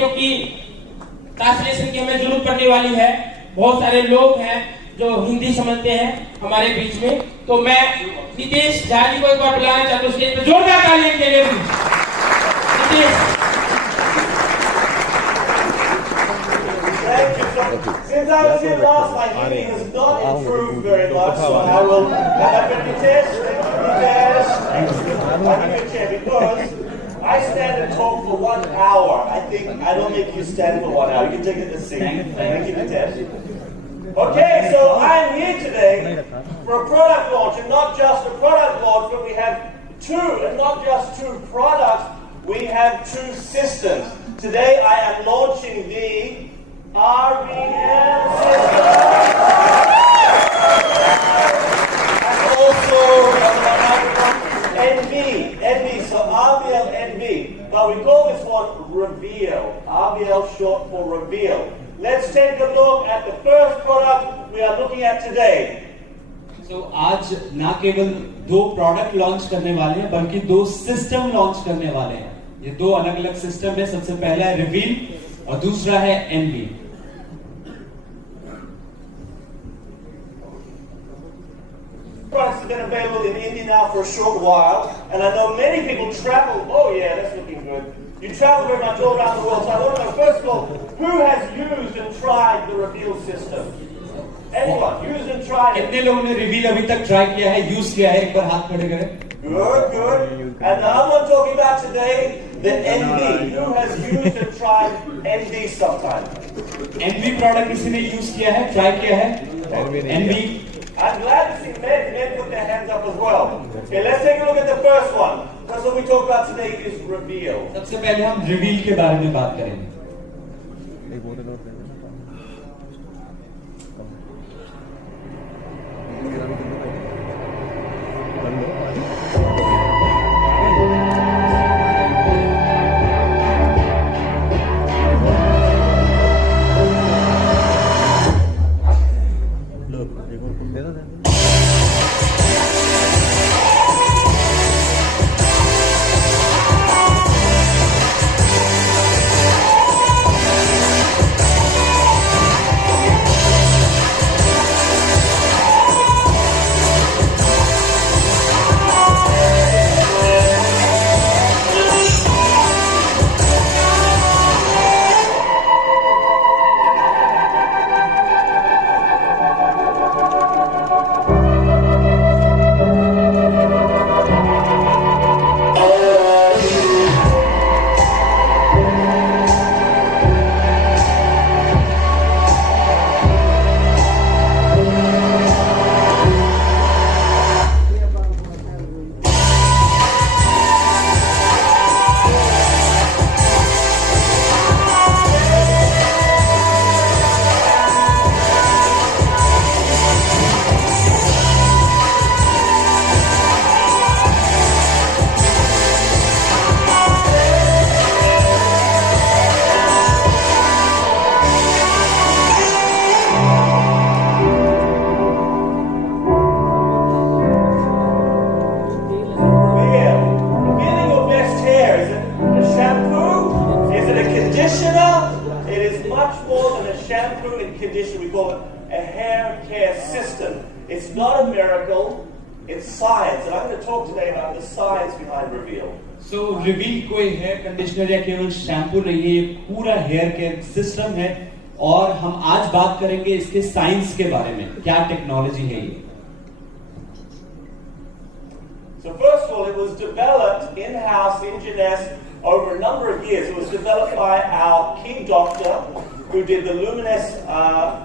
जो कि ट्रांसलेशन की हमें जरूरत पड़ने वाली है। बहुत सारे लोग हैं जो हिंदी समझते हैं हमारे बीच में, तो मैं नितेश झा जी को एक बार बुलाना चाहता हूँ स्टेज पे, जोरदार तालियां के लिए। Nitesh. Since I was here last, my Hindi has not improved very much, so I will have a test, because I stand and talk for 1 hour. I don't make you stand for 1 hour. You can take it to seat. Thank you, Nitesh. Okay, so I'm here today for a product launch, and not just a product launch, but we have two, and not just two products, we have two systems. Today I am launching the RVM system, and also NV, so RVL NV, but we call this one Reveal, RVL short for Reveal. Let's take a look at the first product we are looking at today. So आज ना केवल 2 product launch करने वाले हैं, बल्कि 2 system launch करने वाले हैं। ये 2 अलग अलग सिस्टम है। सबसे पहला है रिवील और दूसरा है N V. Products have been available in India now for a short while, and I know many people travel. Oh yeah, that's looking good. You travel very much all around the world, so I want to know, first of all, who has used and tried the Reveal system? Anyone? Used and tried it? कितने लोगों ने reveal अभी तक try किया है, use किया है? एक बार हाथ खड़े करें। Good, good. And now I'm talking about today the NV. Who has used and tried NV sometime? NV product किसी ने यूज किया है, ट्राई किया है? NV. I'm glad to see men put their hands up as well. Okay, let's take a look at the first one. First what we talk about today is Reveal. सबसे पहले हम reveal के बारे में बात करेंगे। Condition, we call it a hair care system. It's not a miracle, it's science, and I'm going to talk today about the science behind Reveal. So Reveal कोई hair conditioner या केवल शैम्पू नहीं है, ये पूरा हेयर केयर सिस्टम है, और हम आज बात करेंगे इसके साइंस के बारे में, क्या टेक्नोलॉजी है ये। So first of all, it was developed in-house in Jeunesse over a number of years. It was developed by our key doctor, who did the Luminous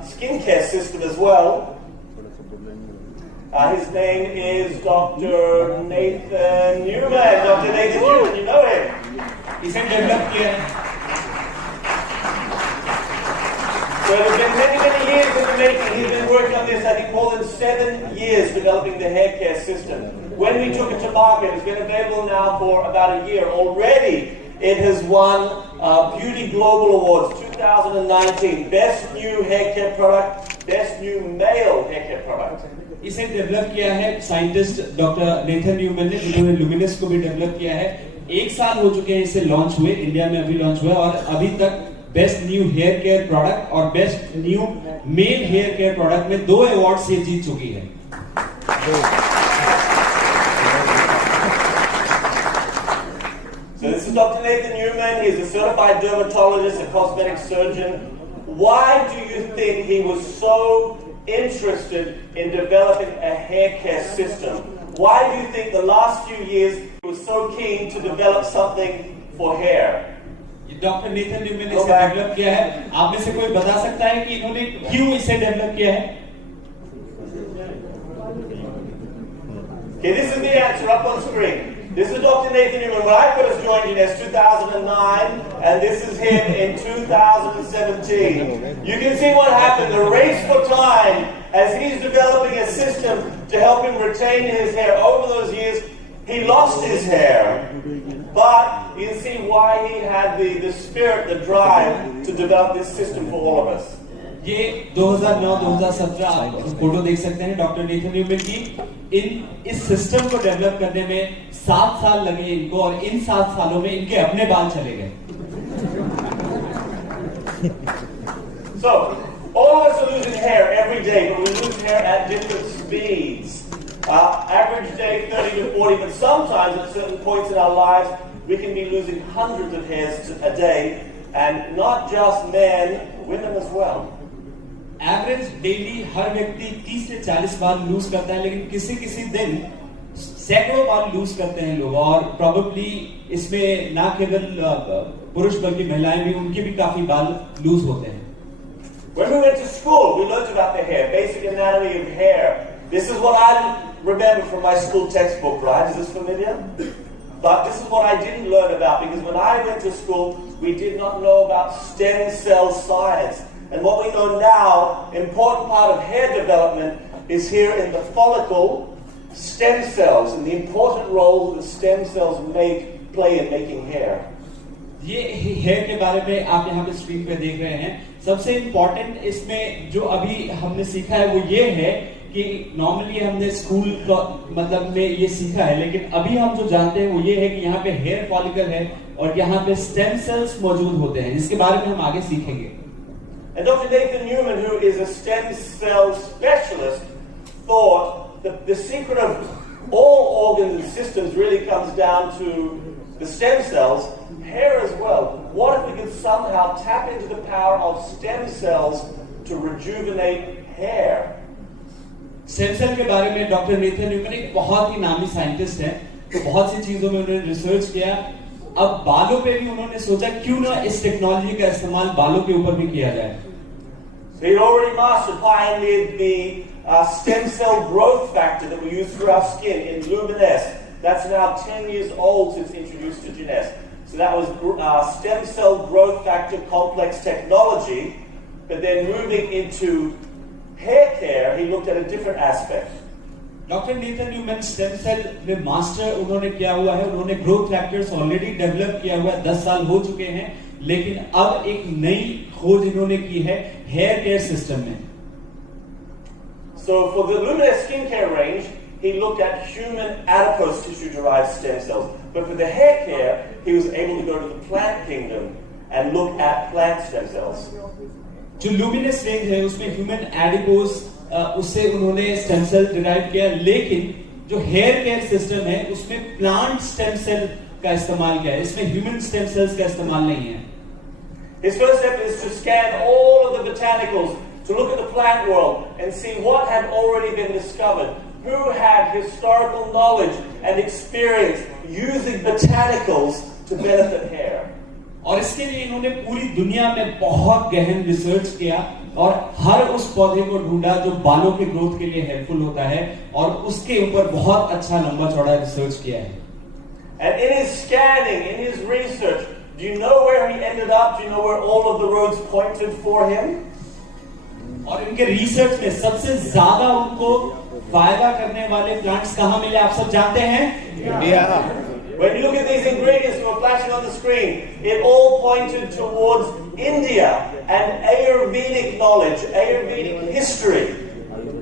skincare system as well. His name is Dr. Nathan Newman. Dr. Nathan Newman, you know him. इसे develop किया है। So it has been many years in the making. He's been working on this, I think, more than 7 years developing the hair care system. When we took it to market, it's been available now for about a year. Already, it has won Beauty Global Awards 2019. Best new hair care product, best new male hair care product. इसे develop किया है scientist doctor Nathan Newman ने, जिन्होंने luminous को भी develop किया है। 1 साल हो चुके हैं इसे लॉन्च हुए, इंडिया में अभी लॉन्च हुआ और अभी तक best new hair care product और best new male hair care product में 2 अवार्ड्स ये जीत चुकी है। So this is Dr. Nathan Newman. He's a certified dermatologist, a cosmetic surgeon. Why do you think he was so interested in developing a hair care system? Why do you think the last few years he was so keen to develop something for hair? Doctor Nathan Newman ने इसे develop किया है। आप में से कोई बता सकता है कि इन्होंने क्यों इसे डेवलप किया है? Okay, this is the answer up on screen. This is Dr. Nathan Newman. When I first joined Jeunesse 2009, and this is him in 2017. You can see what happened, the race for time, as he's developing a system to help him retain his hair. Over those years, he lost his hair. But you can see why he had the spirit, the drive to develop this system for all of us. ये 2009-2017 photo देख सकते हैं doctor Nathan Newman की। इस system को develop करने में 7 साल लगे इनको और इन 7 सालों में इनके अपने बाल चले गए। So, all of us are losing hair every day, but we lose hair at different speeds. Average day 30 to 40, but sometimes at certain points in our lives, we can be losing hundreds of hairs a day, and not just men, women as well. Average daily हर व्यक्ति 30 से 40 बाल loose करता है, लेकिन किसी किसी दिन सैकड़ों बाल लूज करते हैं लोग और प्रोबेबली इसमें ना केवल पुरुष बल्कि महिलाएं भी, उनके भी काफी बाल लूज होते हैं। When we went to school, we learned about the hair, basic anatomy of hair. This is what I remember from my school textbook, right? Is this familiar? But this is what I didn't learn about, because when I went to school, we did not know about stem cell science. And what we know now, important part of hair development is here in the follicle, stem cells, and the important role that stem cells play in making hair. ये hair के बारे में आप यहाँ पे screen पे देख रहे हैं। सबसे इम्पोर्टेंट इसमें जो अभी हमने सीखा है वो ये है कि नॉर्मली हमने स्कूल मतलब में ये सीखा है, लेकिन अभी हम जो जानते हैं वो ये है कि यहाँ पे हेयर फॉलिकल है और यहाँ पे स्टेम सेल्स मौजूद होते हैं, जिसके बारे में हम आगे सीखेंगे। And Dr. Nathan Newman, who is a stem cell specialist, thought that the secret of all organs and systems really comes down to the stem cells, hair as well. What if we could somehow tap into the power of stem cells to rejuvenate hair? Stem cell के बारे में doctor Nathan Newman एक बहुत ही नामी scientist हैं, तो बहुत सी चीजों में उन्होंने रिसर्च किया। अब बालों पे भी उन्होंने सोचा क्यों ना इस टेक्नोलॉजी का इस्तेमाल बालों के ऊपर भी किया जाए। So he already mastered, pioneered the stem cell growth factor that we use for our skin in Jeunesse. That's now 10 years old since introduced to Jeunesse. So that was stem cell growth factor complex technology, but then moving into hair care, he looked at a different aspect. Doctor Nathan Newman stem cell में master उन्होंने किया हुआ है, उन्होंने growth factors already develop किया हुआ है, 10 साल हो चुके हैं, लेकिन अब एक नई खोज इन्होंने की है हेयर केयर सिस्टम में। So for the Jeunesse skincare range, he looked at human adipose tissue derived stem cells, but for the hair care, he was able to go to the plant kingdom and look at plant stem cells. जो luminous range है उसमें human adipose उससे उन्होंने stem cell derive किया, लेकिन जो hair care system है उसमें प्लांट स्टेम सेल का इस्तेमाल किया है, इसमें ह्यूमन स्टेम सेल्स का इस्तेमाल नहीं है। His first step is to scan all of the botanicals, to look at the plant world and see what had already been discovered, who had historical knowledge and experience using botanicals to benefit hair. और इसके लिए इन्होंने पूरी दुनिया में बहुत गहन research किया और हर उस पौधे को ढूंढा जो बालों के ग्रोथ के लिए हेल्पफुल होता है और उसके ऊपर बहुत अच्छा लंबा चौड़ा रिसर्च किया है। And in his scanning, in his research, do you know where he ended up? Do you know where all of the roads pointed for him? और इनके रिसर्च में सबसे ज्यादा उनको फायदा करने वाले प्लांट्स कहाँ मिले आप सब जानते हैं? India. When you look at these ingredients that were flashing on the screen, it all pointed towards India and Ayurvedic knowledge, Ayurvedic history.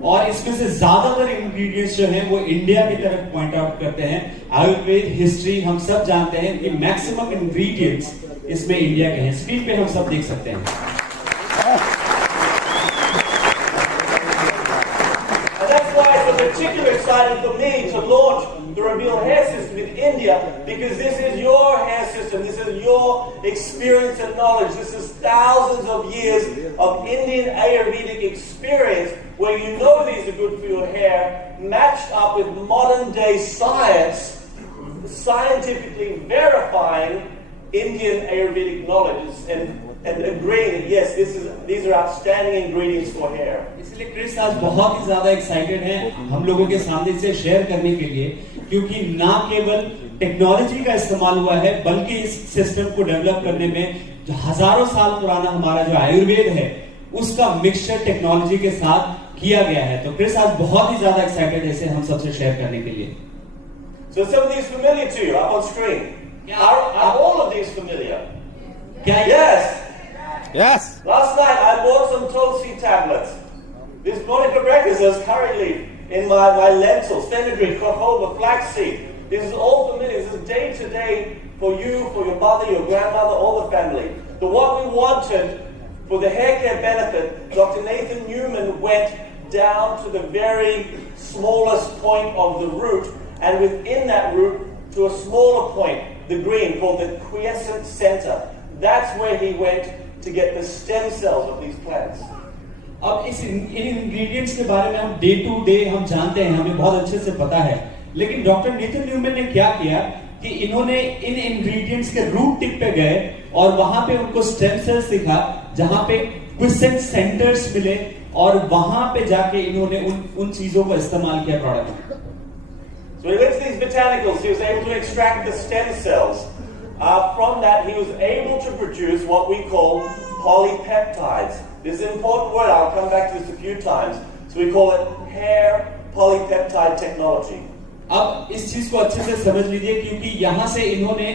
और इसमें से ज्यादातर इंग्रेडिएंट्स जो हैं वो इंडिया की तरफ पॉइंट आउट करते हैं। आयुर्वेद हिस्ट्री हम सब जानते हैं कि मैक्सिमम इंग्रेडिएंट्स इसमें इंडिया के हैं। स्क्रीन पे हम सब देख सकते हैं। Particularly exciting for me to launch the Reveal Hair System in India, because this is your hair system, this is your experience and knowledge, this is thousands of years of Indian Ayurvedic experience where you know these are good for your hair, matched up with modern day science, scientifically verifying Indian Ayurvedic knowledge and agreeing that yes, these are outstanding ingredients for hair. इसलिए Chris आज बहुत ही ज्यादा excited है हम लोगों के सामने इसे शेयर करने के लिए, क्योंकि ना केवल टेक्नोलॉजी का इस्तेमाल हुआ है बल्कि इस सिस्टम को डेवलप करने में जो हजारों साल पुराना हमारा जो आयुर्वेद है उसका मिक्सचर टेक्नोलॉजी के साथ किया गया है। तो क्रिस आज बहुत ही ज्यादा एक्साइटेड है इसे हम सबसे शेयर करने के लिए। So some of these familiar to you up on screen? Are all of these familiar? Yes. Yes. Last night I bought some Tulsi tablets. This morning for breakfast there's curry leaf in my lentils, fenugreek, jojoba, flaxseed. This is all familiar. This is day to day for you, for your mother, your grandmother, all the family. But what we wanted for the hair care benefit, Dr. Nathan Newman went down to the very smallest point of the root, and within that root to a smaller point, the green, called the quiescent center. That's where he went to get the stem cells of these plants. अब इन ingredients के बारे में हम day to day हम जानते हैं, हमें बहुत अच्छे से पता है, लेकिन डॉक्टर नेथन न्यूमैन ने क्या किया कि इन्होंने इन इंग्रेडिएंट्स के रूट टिप पे गए और वहां पे उनको स्टेम सेल्स दिखा जहां पे क्विसेंट सेंटर्स मिले और वहां पे जाके इन्होंने उन चीजों का इस्तेमाल किया प्रोडक्ट में। So he went to these botanicals, he was able to extract the stem cells. From that, he was able to produce what we call polypeptides. This is an important word, I'll come back to this a few times. So we call it hair polypeptide technology. अब इस चीज को अच्छे से समझ लीजिए, क्योंकि यहां से इन्होंने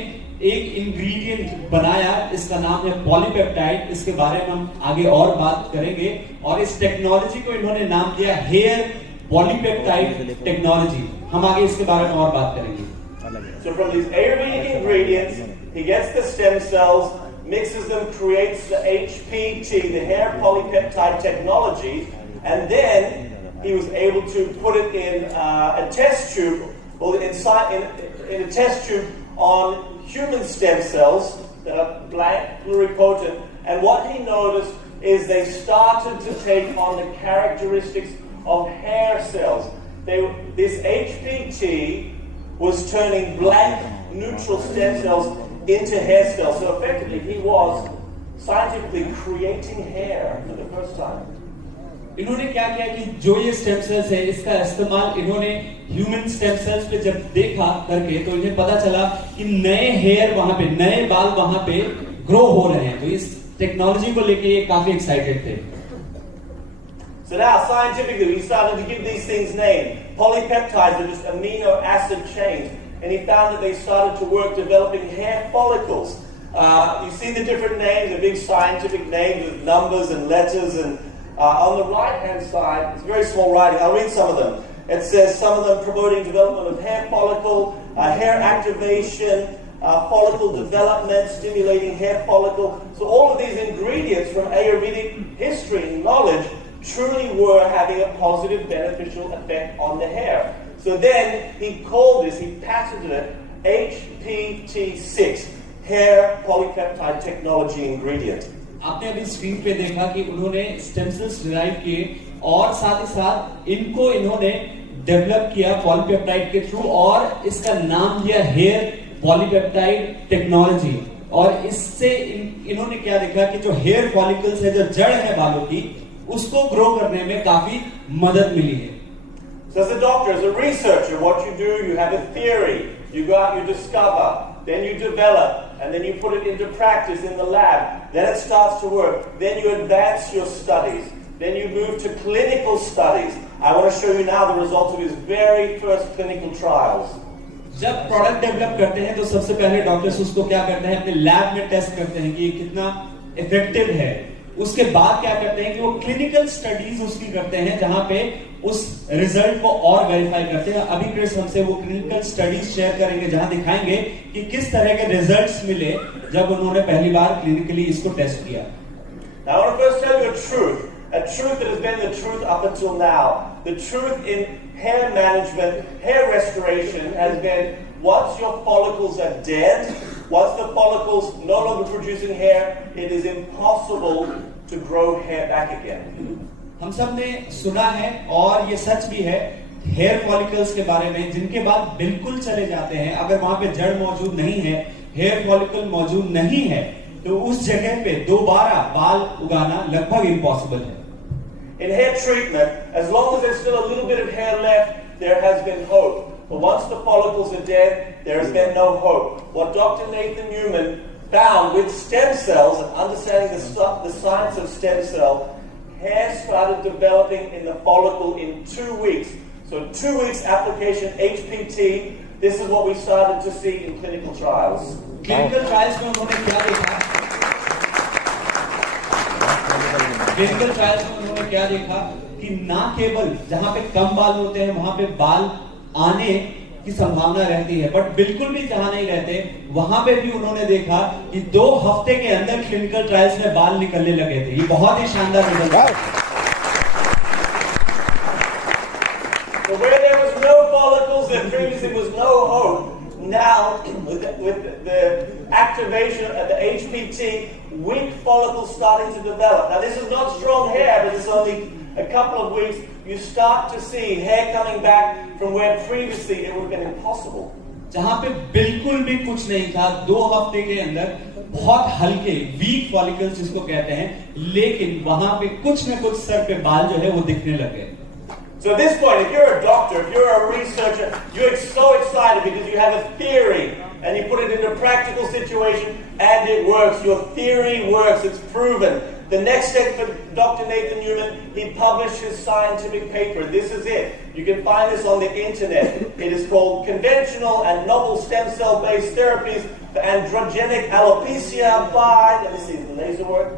एक इंग्रेडिएंट बनाया, इसका नाम है पॉलीपेप्टाइड। इसके बारे में हम आगे और बात करेंगे, और इस टेक्नोलॉजी को इन्होंने नाम दिया हेयर पॉलीपेप्टाइड टेक्नोलॉजी। हम आगे इसके बारे में और बात करेंगे। So from these Ayurvedic ingredients, he gets the stem cells, mixes them, creates the HPT, the hair polypeptide technology, and then he was able to put it in a test tube, or in a test tube on human stem cells that are blank, pluripotent, and what he noticed is they started to take on the characteristics of hair cells. This HPT was turning blank, neutral stem cells into hair cells. So effectively, he was scientifically creating hair for the first time. इन्होंने क्या किया कि जो ये stem cells है इसका इस्तेमाल इन्होंने ह्यूमन स्टेम सेल्स पे जब देखा करके, तो इन्हें पता चला कि नए हेयर वहां पे, नए बाल वहां पे ग्रो हो रहे हैं। तो इस टेक्नोलॉजी को लेके ये काफी एक्साइटेड थे। So now, scientifically, we started to give these things names. Polypeptides are just amino acid chains. And he found that they started to work developing hair follicles. You see the different names, the big scientific names with numbers and letters. And on the right-hand side, it's very small writing. I'll read some of them. It says some of them promoting development of hair follicle, hair activation, follicle development, stimulating hair follicle. So all of these ingredients from Ayurvedic history and knowledge truly were having a positive, beneficial effect on the hair. So then he called this, he patented it, HPT6, hair polypeptide technology ingredient. आपने अभी screen पे देखा कि उन्होंने stem cells derive किए और साथ ही साथ इनको इन्होंने डेवलप किया पॉलीपेप्टाइड के थ्रू, और इसका नाम दिया हेयर पॉलीपेप्टाइड टेक्नोलॉजी। और इससे इन्होंने क्या देखा कि जो हेयर फॉलिकल्स है, जो जड़ है बालों की, उसको ग्रो करने में काफी मदद मिली है। So as a doctor, as a researcher, what you do, you have a theory, you go out, you discover, then you develop, and then you put it into practice in the lab, then it starts to work, then you advance your studies, then you move to clinical studies. I want to show you now the results of his very first clinical trials. जब product develop करते हैं तो सबसे पहले doctors उसको क्या करते हैं, अपने लैब में टेस्ट करते हैं कि ये कितना इफेक्टिव है। उसके बाद क्या करते हैं कि वो क्लिनिकल स्टडीज उसकी करते हैं, जहां पे उस रिजल्ट को और वेरीफाई करते हैं। अभी क्रिस हमसे वो क्लिनिकल स्टडीज शेयर करेंगे जहां दिखाएंगे कि किस तरह के रिजल्ट्स मिले जब उन्होंने पहली बार क्लिनिकली इसको टेस्ट किया। Now, I want to first tell you a truth that has been the truth up until now. The truth in hair management, hair restoration has been once your follicles are dead, once the follicles no longer producing hair, it is impossible to grow hair back again. हम सब ने सुना है और ये सच भी है hair follicles के बारे में, जिनके बाद बिल्कुल चले जाते हैं। अगर वहां पे जड़ मौजूद नहीं है, हेयर फॉलिकल मौजूद नहीं है, तो उस जगह पे दोबारा बाल उगाना लगभग इम्पॉसिबल है। In hair treatment, as long as there's still a little bit of hair left, there has been hope. But once the follicles are dead, there has been no hope. What Dr. Nathan Newman found with stem cells and understanding the science of stem cell, hair started developing in the follicle in 2 weeks. So 2 weeks application HPT, this is what we started to see in clinical trials. Clinical trials में उन्होंने क्या देखा? Clinical trials में उन्होंने क्या देखा कि ना केवल जहां पे कम बाल होते हैं वहां पे बाल आने की संभावना रहती है, बट बिल्कुल भी जहां नहीं रहते वहां पे भी उन्होंने देखा कि 2 हफ्ते के अंदर क्लिनिकल ट्रायल्स में बाल निकलने लगे थे। ये बहुत ही शानदार रिजल्ट है। So where there was no follicles, there previously was no hope. Now, with the activation of the HPT, weak follicles starting to develop. Now, this is not strong hair, but it's only a couple of weeks. You start to see hair coming back from where previously it would have been impossible. जहां पे बिल्कुल भी कुछ नहीं था, 2 हफ्ते के अंदर बहुत हल्के वीक फॉलिकल्स जिसको कहते हैं, लेकिन वहां पे कुछ न कुछ सर पे बाल जो है वो दिखने लगे। So at this point, if you're a doctor, if you're a researcher, you're so excited because you have a theory and you put it into a practical situation and it works. Your theory works. It's proven. The next step for Dr. Nathan Newman, he published his scientific paper. This is it. You can find this on the internet. It is called Conventional and Novel Stem Cell Based Therapies for Androgenic Alopecia by, let me see, the laser work.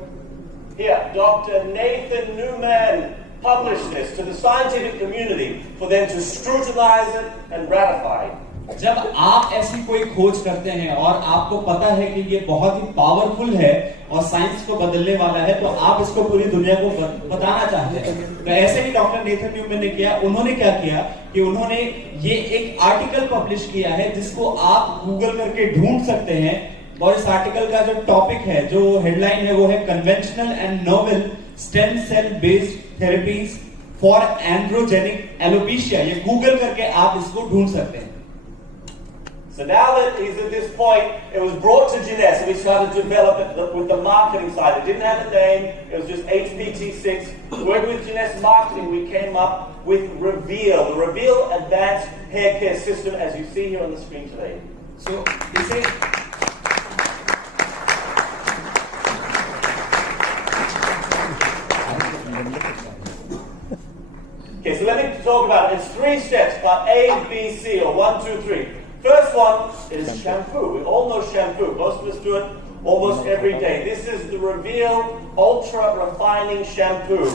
Here, Dr. Nathan Newman published this to the scientific community for them to scrutinize it and ratify it. जब आप ऐसी कोई खोज करते हैं और आपको पता है कि ये बहुत ही पावरफुल है और साइंस को बदलने वाला है, तो आप इसको पूरी दुनिया को बताना चाहते हैं। तो ऐसे ही डॉक्टर नेथन न्यूमैन ने किया। उन्होंने क्या किया कि उन्होंने ये एक आर्टिकल पब्लिश किया है जिसको आप गूगल करके ढूंढ सकते हैं, और इस आर्टिकल का जो टॉपिक है, जो हेडलाइन है, वो है conventional and novel stem cell based therapies for androgenic alopecia. ये गूगल करके आप इसको ढूंढ सकते हैं। So now that he's at this point, it was brought to Jeunesse, and we started to develop it with the marketing side. It didn't have a name, it was just HPT6. Working with Jeunesse marketing, we came up with Reveal, the Reveal Advanced Hair Care System, as you see here on the screen today. So, this is... Okay, so let me talk about it. It's 3 steps, part A, B, C, or 1, 2, 3. First one is shampoo. We all know shampoo. Most of us do it almost every day. This is the Reveal Ultra Refining Shampoo.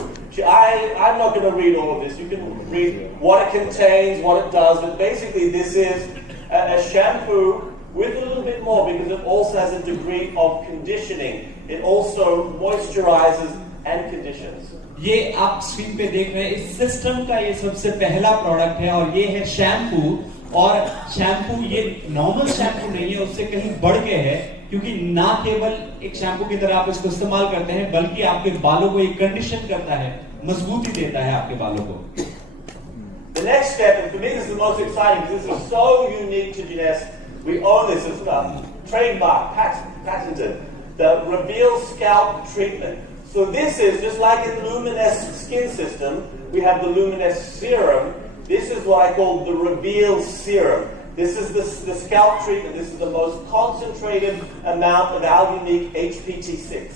I'm not going to read all of this. You can read what it contains, what it does, but basically this is a shampoo with a little bit more because it also has a degree of conditioning. It also moisturizes and conditions. ये आप screen पे देख रहे हैं, इस system का ये सबसे पहला प्रोडक्ट है और ये है शैम्पू। और शैम्पू ये नॉर्मल शैम्पू नहीं है, उससे कहीं बढ़ के है, क्योंकि ना केवल एक शैम्पू की तरह आप इसको इस्तेमाल करते हैं, बल्कि आपके बालों को एक कंडीशन करता है, मजबूती देता है आपके बालों को। The next step, and for me this is the most exciting because this is so unique to Jeunesse. We own this as trademark, patented. The Reveal Scalp Treatment. So this is just like in Luminous Skin System, we have the Luminous Serum. This is what I call the Reveal Serum. This is the scalp treatment. This is the most concentrated amount of our unique HPT6.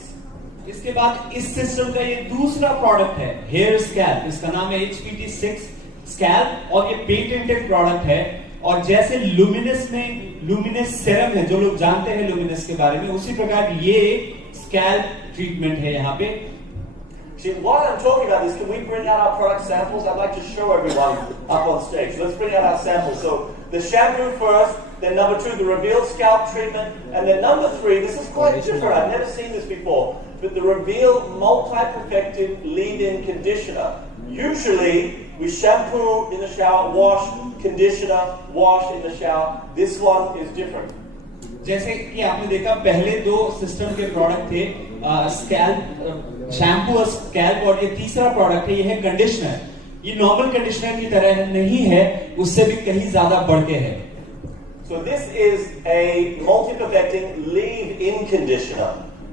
इसके बाद इस system का ये दूसरा product है hair scalp. इसका नाम है HPT6 स्कैल्प और ये पेटेंटेड प्रोडक्ट है। और जैसे लुमिनस में लुमिनस सेरम है, जो लोग जानते हैं लुमिनस के बारे में, उसी प्रकार ये स्कैल्प ट्रीटमेंट है यहाँ पे। Actually, while I'm talking about this, can we bring out our product samples? I'd like to show everyone up on stage. So let's bring out our samples. So the shampoo first, then number 2, the Reveal Scalp Treatment, and then number 3, this is quite different. I've never seen this before, but the Reveal Multi-Perfected Leave-In Conditioner. Usually, we shampoo in the shower, wash, conditioner, wash in the shower. This one is different. जैसे कि आपने देखा पहले 2 system के product थे, scalp shampoo और scalp, और ये तीसरा प्रोडक्ट है, ये है कंडीशनर। ये नॉर्मल कंडीशनर की तरह नहीं है, उससे भी कहीं ज्यादा बढ़ के है। So this is a multi-perfecting leave-in conditioner.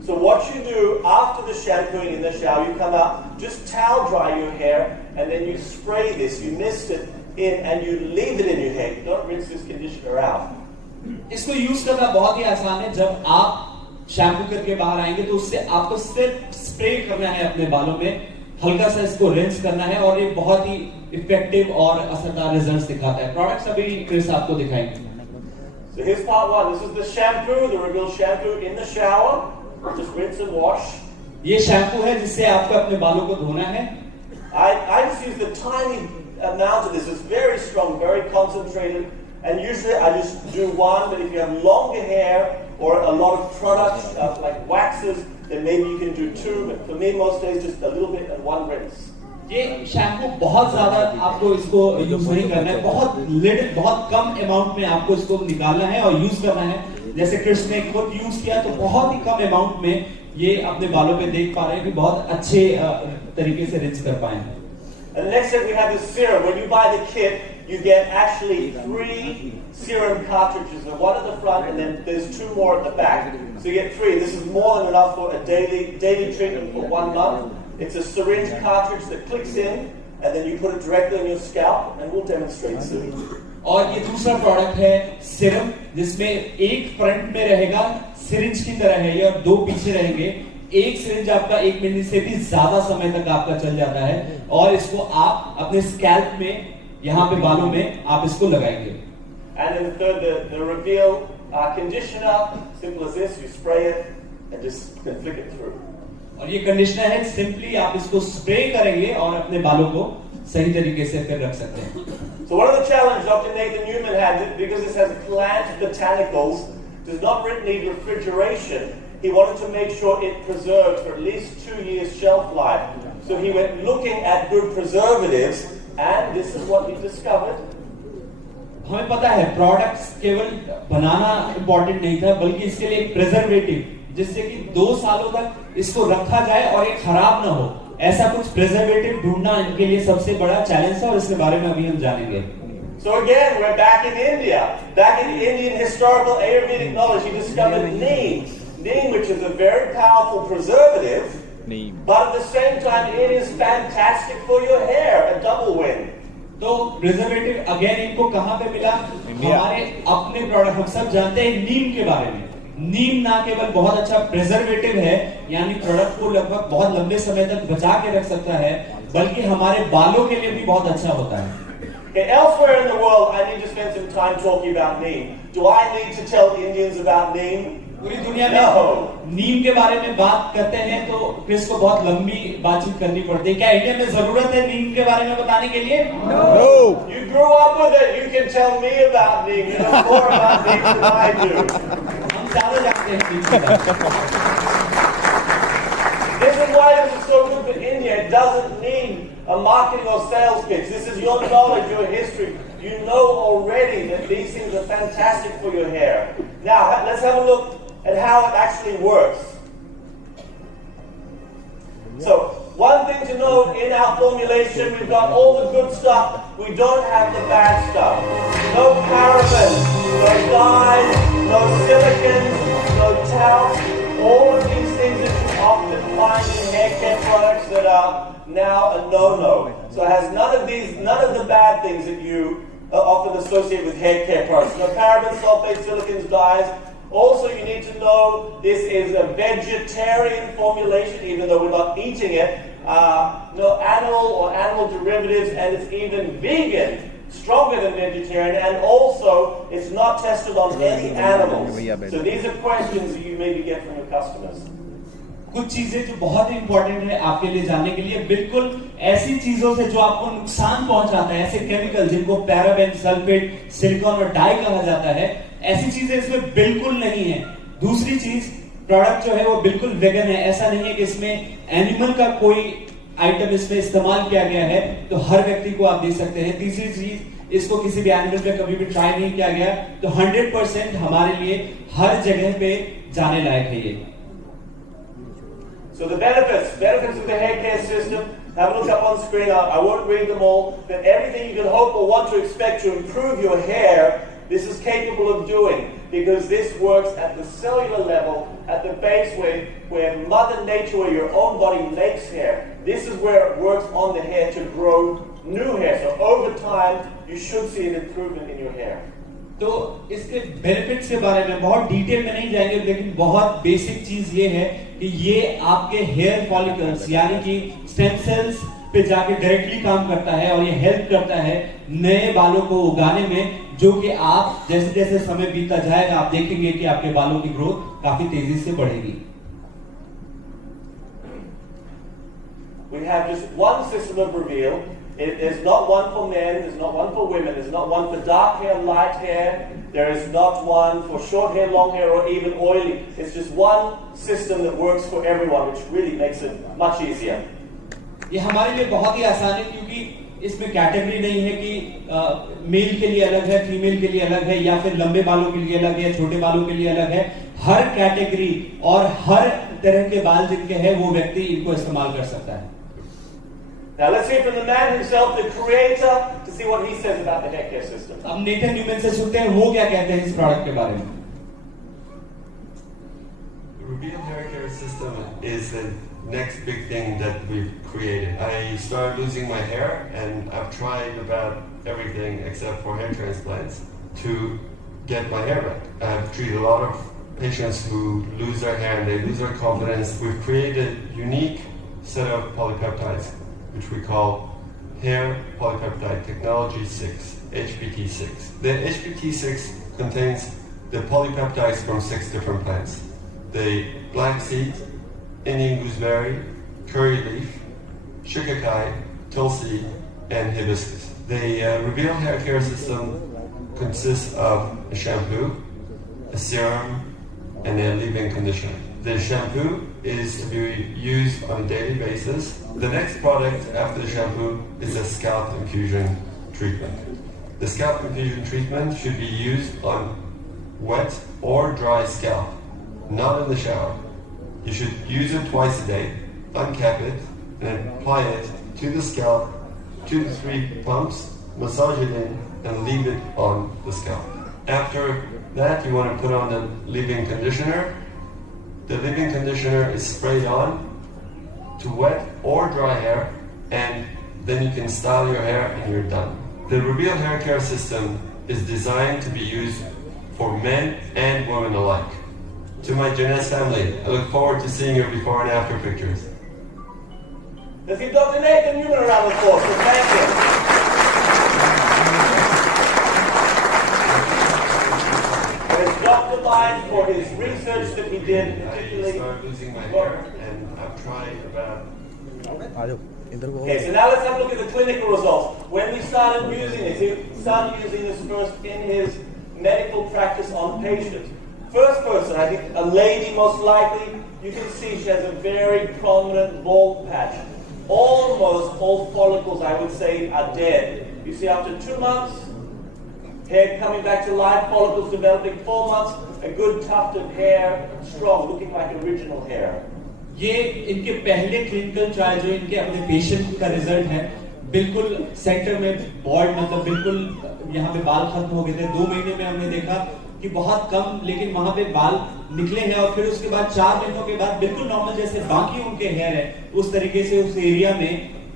So what you do after the shampooing in the shower, you come out, just towel dry your hair, and then you spray this, you mist it in, and you leave it in your hair. You don't rinse this conditioner out. इसको use करना बहुत ही आसान है। जब आप shampoo करके बाहर आएंगे तो उससे आपको सिर्फ स्प्रे करना है अपने बालों में, हल्का सा इसको रिंस करना है, और ये बहुत ही इफेक्टिव और असरदार रिजल्ट्स दिखाता है। प्रोडक्ट्स अभी क्रिस आपको दिखाएंगे। So here's part 1. This is the shampoo, the Reveal shampoo in the shower. Just rinse and wash. ये शैम्पू है जिससे आपको अपने बालों को धोना है। I just use the tiny amount of this. It's very strong, very concentrated. And usually I just do 1, but if you have longer hair or a lot of products like waxes, then maybe you can do 2. But for me, most days, just a little bit and 1 rinse. ये shampoo बहुत ज्यादा आपको इसको use नहीं करना है, बहुत कम amount में आपको इसको निकालना है और यूज करना है। जैसे क्रिस ने खुद यूज किया तो बहुत ही कम अमाउंट में ये अपने बालों पे देख पा रहे हैं कि बहुत अच्छे तरीके से रिंस कर पाए। And next up we have the serum. When you buy the kit, you get actually 3 serum cartridges, one at the front and then there's 2 more at the back. So you get 3. This is more than enough for a daily treatment for 1 month. It's a syringe cartridge that clicks in and then you put it directly on your scalp, and we'll demonstrate soon. और ये दूसरा product है सिरम, जिसमें एक front में रहेगा, syringe की तरह है ये, और 2 पीछे रहेंगे। एक सिरिंज आपका 1 मिनट से भी ज्यादा समय तक आपका चल जाता है, और इसको आप अपने स्कैल्प में, यहाँ पे बालों में आप इसको लगाएंगे। And then third, the Reveal conditioner, simple as this, you spray it and just flick it through. और ये कंडीशनर है, सिंपली आप इसको स्प्रे करेंगे और अपने बालों को सही तरीके से फिर रख सकते हैं। So one of the challenges Dr. Nathan Newman had, because this has plant botanicals, does not need refrigeration. He wanted to make sure it preserved for at least 2 years shelf life. So he went looking at good preservatives, and this is what he discovered. हमें पता है products केवल बनाना important नहीं था, बल्कि इसके लिए preservative, जिससे कि 2 सालों तक इसको रखा जाए और ये खराब ना हो, ऐसा कुछ प्रिजर्वेटिव ढूंढना इनके लिए सबसे बड़ा चैलेंज था, और इसके बारे में अभी हम जानेंगे। So again, we're back in India. Back in Indian historical Ayurvedic knowledge, he discovered neem. Neem, which is a very powerful preservative, but at the same time, it is fantastic for your hair, a double win. तो preservative again इनको कहां पे मिला? हमारे अपने product, हम सब जानते हैं नीम के बारे में। नीम ना केवल बहुत अच्छा प्रिजर्वेटिव है, यानी प्रोडक्ट को लगभग बहुत लंबे समय तक बचा के रख सकता है, बल्कि हमारे बालों के लिए भी बहुत अच्छा होता है। Okay, elsewhere in the world, I need to spend some time talking about neem. Do I need to tell Indians about neem? पूरी दुनिया में नीम के बारे में बात करते हैं तो क्रिस को बहुत लंबी बातचीत करनी पड़ती है। क्या इंडिया में जरूरत है नीम के बारे में बताने के लिए? No. You grew up with it. You can tell me about neem. You know more about neem than I do. हम ज्यादा जानते हैं नीम के बारे में। This is why this is so good for India. It doesn't need a marketing or sales pitch. This is your knowledge, your history. You know already that these things are fantastic for your hair. Now, let's have a look at how it actually works. So, one thing to know in our formulation, we've got all the good stuff. We don't have the bad stuff. No parabens, no dyes, no silicons, no talc. All of these things that you often find in hair care products that are now a no-no. So it has none of the bad things that you often associate with hair care products. No parabens, sulfates, silicons, dyes. Also, you need to know this is a vegetarian formulation, even though we're not eating it. No animal or animal derivatives, and it's even vegan, stronger than vegetarian, and also it's not tested on any animals. So these are questions that you maybe get from your customers. कुछ चीजें जो बहुत ही important है आपके लिए जानने के लिए, बिल्कुल ऐसी चीजों से जो आपको नुकसान पहुंचाता है, ऐसे केमिकल जिनको पैराबेन, सल्फेट, सिलिकॉन और डाई कहा जाता है, ऐसी चीजें इसमें बिल्कुल नहीं है। दूसरी चीज, प्रोडक्ट जो है वो बिल्कुल वेगन है, ऐसा नहीं है कि इसमें एनिमल का कोई आइटम इसमें इस्तेमाल किया गया है, तो हर व्यक्ति को आप दे सकते हैं। तीसरी चीज, इसको किसी भी एनिमल पे कभी भी ट्राई नहीं किया गया, तो 100% हमारे लिए हर जगह पे जाने लायक है ये। So the benefits of the hair care system, have a look up on screen. I won't read them all, but everything you can hope or want to expect to improve your hair, this is capable of doing, because this works at the cellular level, at the base where Mother Nature, where your own body makes hair. This is where it works on the hair to grow new hair. So over time, you should see an improvement in your hair. तो इसके benefits के बारे में बहुत detail में नहीं जाएंगे, लेकिन बहुत बेसिक चीज ये है कि ये आपके हेयर फॉलिकल्स यानी कि स्टेम सेल्स पे जाके डायरेक्टली काम करता है और ये हेल्प करता है नए बालों को उगाने में, जो कि आप जैसे जैसे समय बीतता जाएगा आप देखेंगे कि आपके बालों की ग्रोथ काफी तेजी से बढ़ेगी। We have just one system of reveal. There's not one for men, there's not one for women, there's not one for dark hair, light hair, there is not one for short hair, long hair, or even oily. It's just one system that works for everyone, which really makes it much easier. ये हमारे लिए बहुत ही आसान है, क्योंकि इसमें category नहीं है कि मेल के लिए अलग है, फीमेल के लिए अलग है, या फिर लंबे बालों के लिए अलग है, छोटे बालों के लिए अलग है। हर कैटेगरी और हर तरह के बाल जिनके हैं वो व्यक्ति इनको इस्तेमाल कर सकता है। Now let's hear from the man himself, the creator, to see what he says about the hair care system. अब नेथन न्यूमैन से सुनते हैं वो क्या कहते हैं इस प्रोडक्ट के बारे में। The Reveal hair care system is the next big thing that we've created. I started losing my hair, and I've tried about everything except for hair transplants to get my hair back. I've treated a lot of patients who lose their hair and they lose their confidence. We've created a unique set of polypeptides, which we call Hair Polypeptide Technology 6, HPT6. The HPT6 contains the polypeptides from 6 different plants. The black seed, Indian gooseberry, curry leaf, shikakai, tulsi, and hibiscus. The Reveal hair care system consists of a shampoo, a serum, and a leave-in conditioner. The shampoo is to be used on a daily basis. The next product after the shampoo is a scalp infusion treatment. The scalp infusion treatment should be used on wet or dry scalp, not in the shower. You should use it twice a day, uncap it, and apply it to the scalp, 2 to 3 pumps, massage it in, and leave it on the scalp. After that, you want to put on the leave-in conditioner. The leave-in conditioner is sprayed on to wet or dry hair, and then you can style your hair and you're done. The Reveal hair care system is designed to be used for men and women alike. To my Jeunesse family, I look forward to seeing your before and after pictures. Let's give Dr. Nathan Newman a round of applause. So thank you. There's Dr. Lyons for his research that he did, I particularly. started losing my hair, and I've tried about. Okay, so now let's have a look at the clinical results. When we started using this, he started using this first in his medical practice on patients. First person, I think a lady most likely, you can see she has a very prominent bald patch. Almost all follicles, I would say, are dead. You see after 2 months, hair coming back to life, follicles developing 4 months, a good tuft of hair, strong, looking like original hair. ये इनके पहले clinical trial जो इनके अपने patient का result है, बिल्कुल centre में बॉल्ड, मतलब बिल्कुल यहाँ पे बाल खत्म हो गए थे। 2 महीने में हमने देखा कि बहुत कम, लेकिन वहां पे बाल निकले हैं, और फिर उसके बाद 4 महीनों के बाद बिल्कुल नॉर्मल जैसे बाकी उनके हेयर है, उस तरीके से उस एरिया में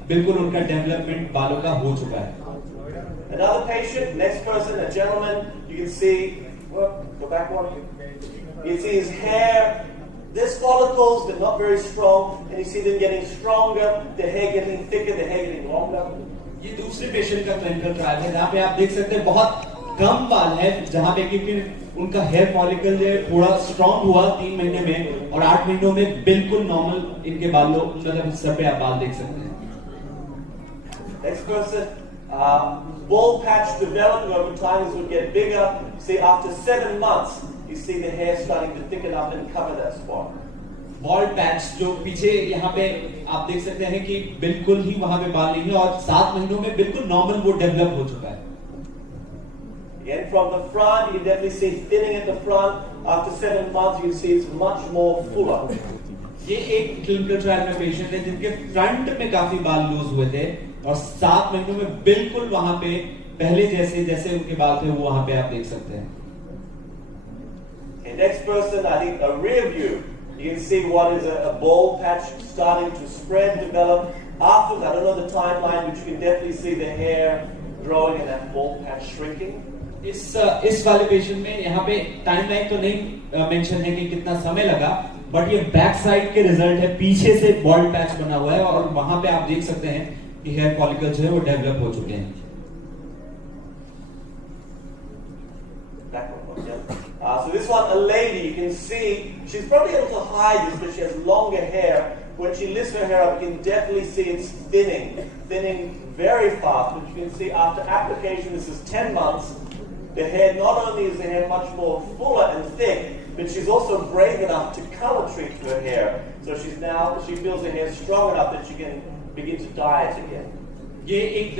बिल्कुल उनका डेवलपमेंट बालों का हो चुका है। Another patient, next person, a gentleman, you can see, go back one. You can see his hair, there's follicles, they're not very strong, and you see them getting stronger, the hair getting thicker, the hair getting longer. ये दूसरे patient का clinical trial है जहाँ पे आप देख सकते हैं बहुत कम बाल है जहां पे कि फिर उनका हेयर फॉलिकल जो है थोड़ा स्ट्रॉन्ग हुआ 3 महीने में, और 8 महीनों में बिल्कुल नॉर्मल इनके बालों मतलब सर पे आप बाल देख सकते हैं। Next person, bald patch developing over time as it get bigger. See, after 7 months, you see the hair starting to thicken up and cover that spot. Bald patch जो पीछे यहाँ पे आप देख सकते हैं कि बिल्कुल ही वहां पे बाल नहीं है, और 7 महीनों में बिल्कुल नॉर्मल वो डेवलप हो चुका है। Again, from the front, you can definitely see thinning at the front. After 7 months, you can see it's much more fuller. ये एक क्लिनिकल ट्रायल में पेशेंट है जिनके फ्रंट में काफी बाल लूज हुए थे, और 7 महीनों में बिल्कुल वहां पे पहले जैसे उनके बाल थे वो वहां पे आप देख सकते हैं। Okay, next person, I think a rear view. You can see what is a bald patch starting to spread, develop. Afterwards, I don't know the timeline, but you can definitely see the hair growing and that bald patch shrinking. इस वाले patient में यहाँ पे timeline तो नहीं mention है कि कितना समय लगा, बट ये बैक साइड के रिजल्ट है, पीछे से बॉल्ड पैच बना हुआ है, और वहां पे आप देख सकते हैं कि हेयर फॉलिकल जो है वो डेवलप हो चुके हैं। So this one, a lady, you can see she's probably able to hide this because she has longer hair. When she lifts her hair up, you can definitely see it's thinning very fast. But you can see after application, this is 10 months. The hair, not only is the hair much more fuller and thick, but she's also brave enough to color treat her hair. So she feels the hair strong enough that she can begin to dye it again. ये एक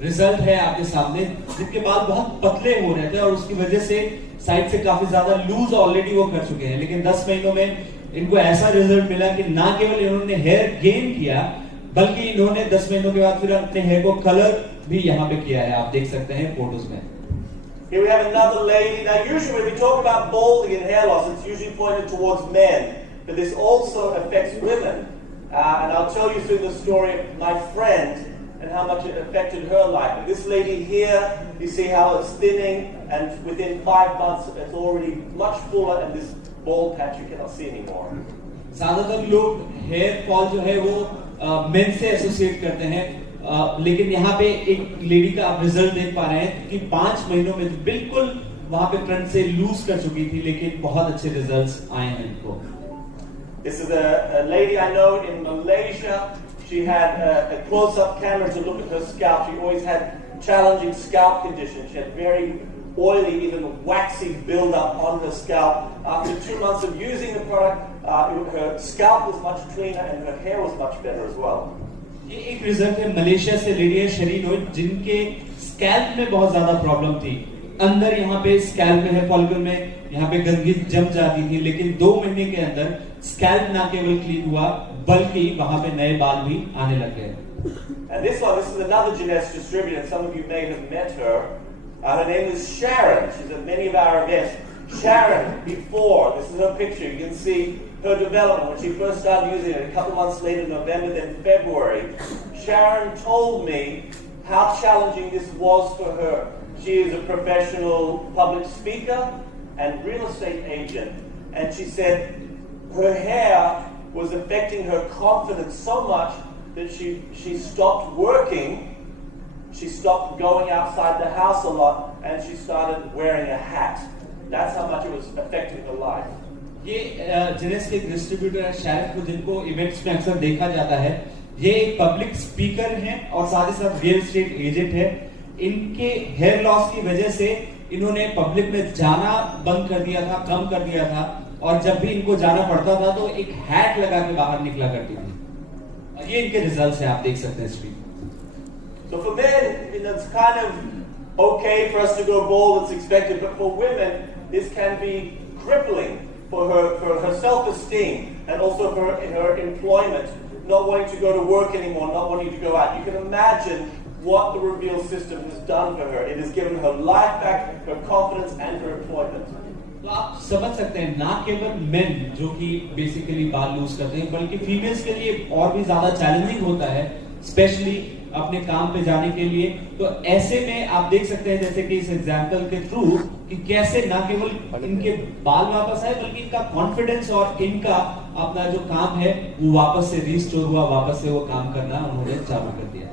result है आपके सामने, जिनके बाल बहुत पतले हो रहे थे और उसकी वजह से साइड से काफी ज्यादा लूज ऑलरेडी वो कर चुके हैं, लेकिन 10 महीनों में इनको ऐसा रिजल्ट मिला कि ना केवल इन्होंने हेयर गेन किया, बल्कि इन्होंने 10 महीनों के बाद फिर अपने हेयर को कलर भी यहाँ पे किया है, आप देख सकते हैं फोटोज में। Here we have another lady. Now usually when we talk about balding and hair loss, it's usually pointed towards men, but this also affects women. And I'll tell you through the story of my friend and how much it affected her life. But this lady here, you see how it's thinning, and within 5 months it's already much fuller, and this bald patch you cannot see anymore. ज्यादातर लोग hair fall जो है वो main से associate करते हैं, लेकिन यहाँ पे एक लेडी का आप रिजल्ट देख पा रहे हैं कि 5 महीनों में बिल्कुल वहां पे फ्रंट से लूज कर चुकी थी, लेकिन बहुत अच्छे रिजल्ट्स आए हैं इनको। This is a lady I know in Malaysia. She had a close-up camera to look at her scalp. She always had challenging scalp conditions. She had very oily, even waxy build-up on her scalp. After 2 months of using the product, her scalp was much cleaner and her hair was much better as well. ये एक result है Malaysia से lady है शरीनोई, जिनके scalp में बहुत ज्यादा problem थी, अंदर यहाँ पे स्कैल्प में हेयर फॉलिकल में यहाँ पे गंदगी जम जाती थी, लेकिन 2 महीने के अंदर स्कैल्प ना केवल क्लीन हुआ बल्कि वहां पे नए बाल भी आने लग गए। And this is another Jeunesse distributor. Some of you may have met her. Her name is Sharon. She's at many of our events. Sharon, before, this is her picture. You can see her development when she first started using it. A couple months later, November, then February. Sharon told me how challenging this was for her. She is a professional public speaker and real estate agent. And she said her hair was affecting her confidence so much that she stopped working, she stopped going outside the house a lot, and she started wearing a hat. That's how much it was affecting her life. ये Jannes के distributor है शायद को, जिनको events में अक्सर देखा जाता है। ये एक पब्लिक स्पीकर हैं और साथ ही साथ रियल एस्टेट एजेंट है। इनके हेयर लॉस की वजह से इन्होंने पब्लिक में जाना बंद कर दिया था, कम कर दिया था, और जब भी इनको जाना पड़ता था तो एक हैट लगा के बाहर निकला करती थी। ये इनके रिजल्ट्स हैं, आप देख सकते हैं screen. So for men, it's kind of okay for us to go bald, it's expected, but for women, this can be crippling for her self-esteem and also for her employment, not wanting to go to work anymore, not wanting to go out. You can imagine what the Reveal system has done for her. It has given her life back, her confidence, and her employment. तो आप समझ सकते हैं ना केवल main जो कि basically बाल लूज करते हैं, बल्कि फीमेल्स के लिए और भी ज्यादा चैलेंजिंग होता है, स्पेशली अपने काम पे जाने के लिए। तो ऐसे में आप देख सकते हैं जैसे कि इस एग्जांपल के थ्रू कि कैसे ना केवल इनके बाल वापस आए, बल्कि इनका कॉन्फिडेंस और इनका अपना जो काम है वो वापस से रिस्टोर हुआ, वापस से वो काम करना उन्होंने चालू कर दिया।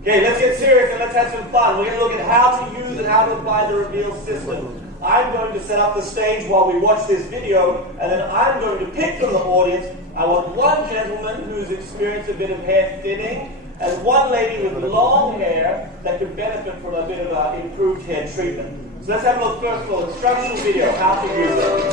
Okay, let's get serious and let's have some fun. We're going to look at how to use and how to apply the reveal system. I'm going to set up the stage while we watch this video, and then I'm going to pick from the audience. I want one gentleman who's experienced a bit of hair thinning, and one lady with long hair that could benefit from a bit of improved hair treatment. So let's have a look first of all, instructional video, how to use it.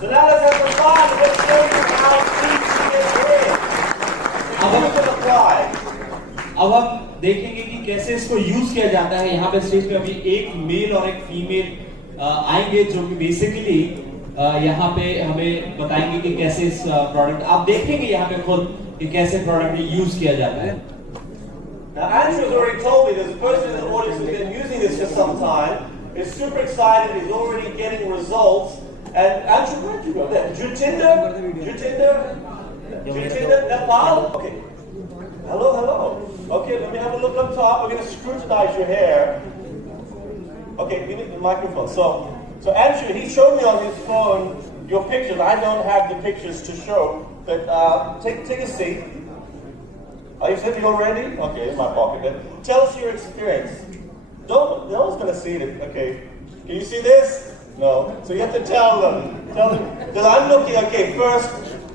So now let's have some fun. Let's show you how easy it is. How you can apply. अब हम देखेंगे कि कैसे इसको use किया जाता है। यहाँ पे स्टेज पे अभी एक मेल और एक फीमेल आएंगे जो कि बेसिकली यहाँ पे हमें बताएंगे कि कैसे इस प्रोडक्ट आप देखेंगे यहाँ पे खुद कि कैसे प्रोडक्ट यूज किया जाता है। Now Andrew has already told me there's a person in the audience who's been using this for some time, is super excited, is already getting results. And Andrew, where did you go? There. Jutinder, Nepal? Okay. Hello, hello. Okay, let me have a look up top. We're going to scrutinize your hair. Okay, give me the microphone. So Andrew, he showed me on his phone your pictures. I don't have the pictures to show, but take a seat. Are you sitting already? Okay, in my pocket. Then tell us your experience. No one's going to see it. Okay. Can you see this? No. So you have to tell them. Because I'm looking, okay, first,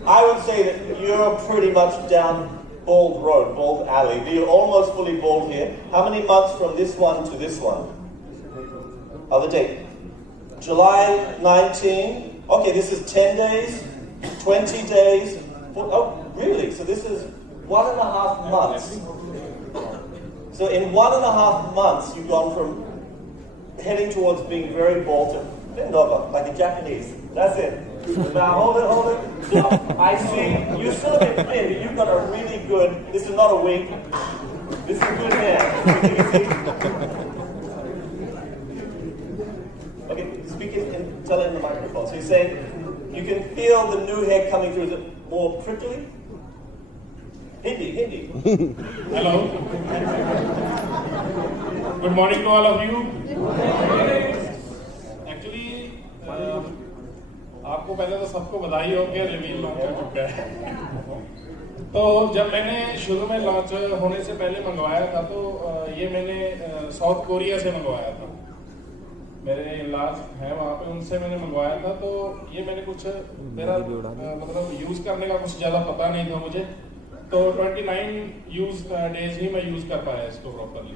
I would say that you're pretty much down bald road, bald alley. You're almost fully bald here. How many months from this one to this one? Other date? July 19. Okay, this is 10 days, 20 days. Oh, really? So this is 1.5 months. So in 1.5 months, you've gone from heading towards being very bald to bend over, like a Japanese. That's it. Now hold it. So, I see you're still a bit thin, but you've got a really good, this is not a wig, this is good hair. Okay, speak and tell it in the microphone. So you're saying you can feel the new hair coming through. Is it more prickly? Hindi. Hello. Good morning to all of you. Actually, आपको पहले तो सबको बधाई हो कि reveal launch हो चुका है। तो जब मैंने शुरू में लॉन्च होने से पहले मंगवाया था तो ये मैंने साउथ कोरिया से मंगवाया था। मेरे इलाज हैं वहाँ पे, उनसे मैंने मंगवाया था। तो ये मैंने कुछ मेरा मतलब यूज करने का कुछ ज़्यादा पता नहीं था मुझे, तो 29 डेज ही मैं यूज कर पाया इसको प्रॉपरली।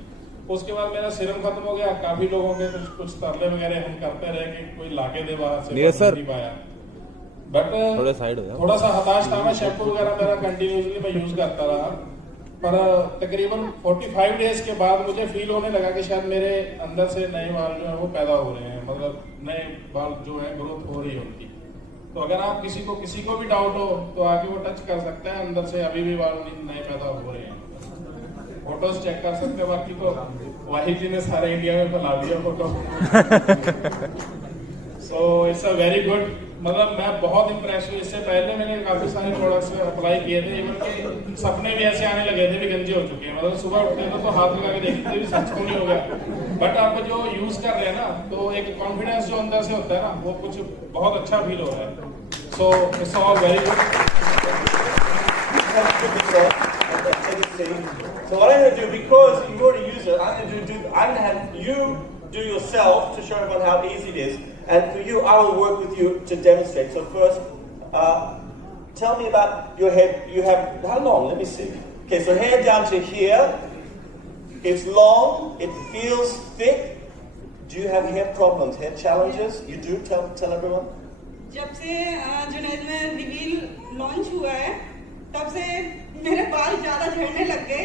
उसके बाद मेरा सीरम खत्म हो गया। काफी लोगों के कुछ तरले वगैरह हम करते रहे कि कोई लाके दे बाहर से, नहीं पाया। बट थोड़ा सा हताश था मैं। शैम्पू वगैरह मेरा कंटिन्यूसली मैं यूज करता रहा। पर तकरीबन 45 डेज के बाद मुझे फील होने लगा कि शायद मेरे अंदर से नए बाल जो है वो पैदा हो रहे हैं, मतलब नए बाल जो है ग्रोथ हो रही है उनकी। तो अगर आप किसी को भी डाउट हो तो आके वो टच कर सकते हैं, अंदर से अभी भी बाल नए पैदा हो रहे हैं। फोटोज चेक कर सकते हैं, बाकी तो वाहिद जी ने सारे इंडिया में फैला दिया photo. So it's a very good, मतलब मैं बहुत इम्प्रेस हूँ। इससे पहले मैंने काफी सारे प्रोडक्ट्स अप्लाई किए थे, इवन के सपने भी ऐसे आने लगे थे भी गंजे हो चुके हैं, मतलब सुबह उठते थे तो हाथ लगा के देखते थे सच को नहीं हो गया। बट आप जो यूज कर रहे हैं ना, तो एक कॉन्फिडेंस जो अंदर से होता है ना, वो कुछ बहुत अच्छा फील हो रहा है। So it's all very good. So what I'm going to do, because you've already used it, I'm going to have you do yourself to show everyone how easy it is, and for you, I will work with you to demonstrate. So first, tell me about your head. You have, how long? Let me see. Okay, so hair down to here. It's long. It feels thick. Do you have hair problems, hair challenges? You do? Tell everyone. जब से जुनैद में reveal launch हुआ है, तब से मेरे बाल ज्यादा झड़ने लग गए।